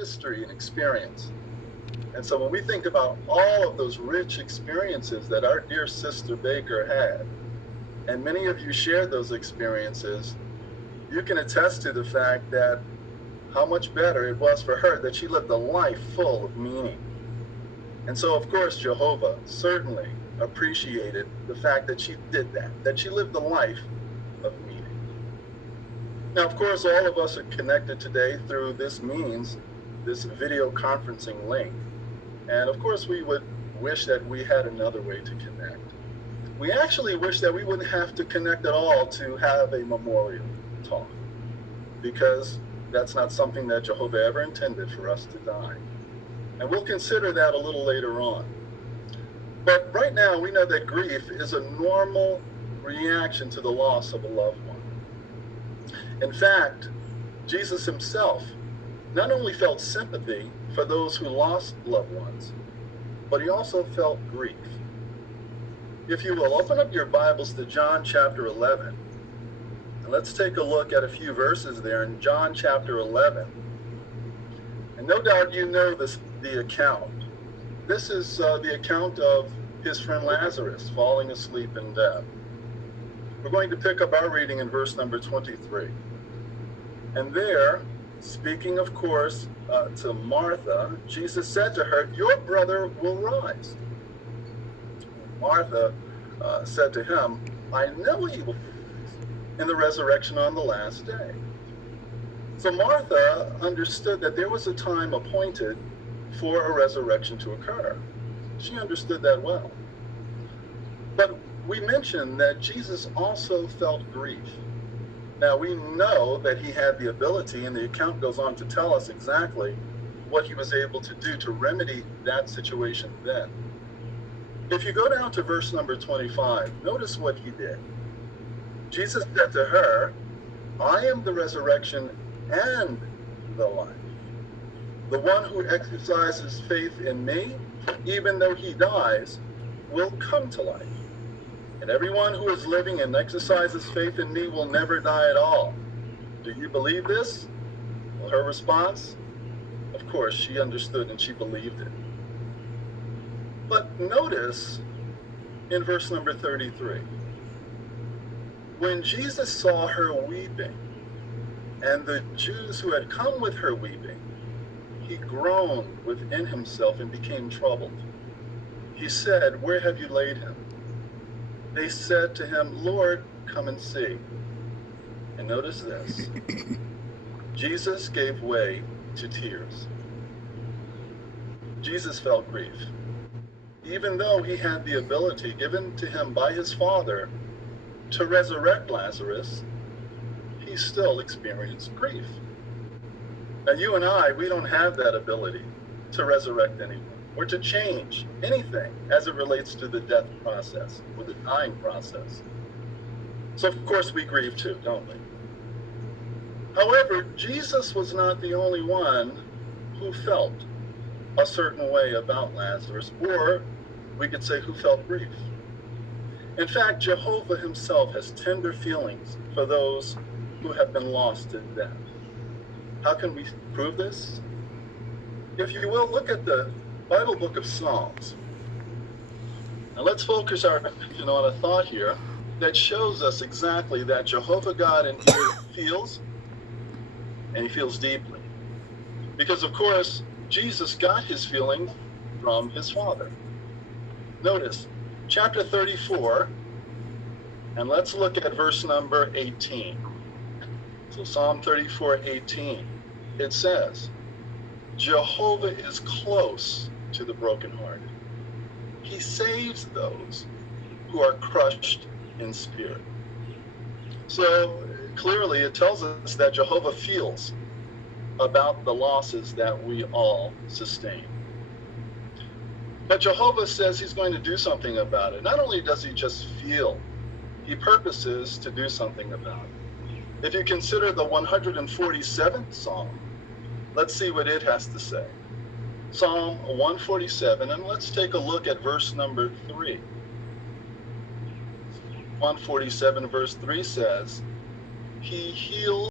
history and experience. And so when we think about all of those rich experiences that our dear sister Baker had, and many of you shared those experiences, you can attest to the fact that how much better it was for her that she lived a life full of meaning. And so, of course, Jehovah certainly appreciated the fact that she did that she lived a life of meaning. Now, of course, all of us are connected today through this means, this video conferencing link. And of course, we would wish that we had another way to connect. We actually wish that we wouldn't have to connect at all to have a memorial talk, because that's not something that Jehovah ever intended for us to die. And we'll consider that a little later on. But right now, we know that grief is a normal reaction to the loss of a loved one. In fact, Jesus himself not only felt sympathy for those who lost loved ones, but he also felt grief. If you will, open up your Bibles to John chapter 11. And let's take a look at a few verses there in John chapter 11. And no doubt you know the account. This is the account of his friend Lazarus falling asleep in death. We're going to pick up our reading in verse number 23. And there, speaking of course to Martha, Jesus said to her, "Your brother will rise." Martha said to him, "I know he will rise in the resurrection on the last day." So Martha understood that there was a time appointed for a resurrection to occur. She understood that well. But we mentioned that Jesus also felt grief. Now we know that he had the ability, and the account goes on to tell us exactly what he was able to do to remedy that situation then. If you go down to verse number 25, notice what he did. Jesus said to her, "I am the resurrection and the life. The one who exercises faith in me, even though he dies, will come to life. And everyone who is living and exercises faith in me will never die at all. Do you believe this?" Well, her response, of course, she understood and she believed it. But notice in verse number 33, when Jesus saw her weeping, and the Jews who had come with her weeping, he groaned within himself and became troubled. He said, "Where have you laid him?" They said to him, "Lord, come and see." And notice this. Jesus gave way to tears. Jesus felt grief. Even though he had the ability given to him by his Father to resurrect Lazarus, he still experienced grief. Now you and I, we don't have that ability to resurrect anyone or to change anything as it relates to the death process or the dying process. So of course we grieve too, don't we? However, Jesus was not the only one who felt a certain way about Lazarus, or we could say who felt grief. In fact, Jehovah himself has tender feelings for those who have been lost in death. How can we prove this? If you will, look at the Bible book of Psalms. Now let's focus our attention on a thought here that shows us exactly that Jehovah God indeed feels, and he feels deeply. Because of course, Jesus got his feeling from his Father. Notice, chapter 34, and let's look at verse number 18. So Psalm 34:18, it says, "Jehovah is close to the brokenhearted. He saves those who are crushed in spirit." So clearly it tells us that Jehovah feels about the losses that we all sustain. But Jehovah says he's going to do something about it. Not only does he just feel, he purposes to do something about it. If you consider the 147th Psalm, let's see what it has to say. Psalm 147, and let's take a look at verse number 3. 147 verse 3 says, "He heals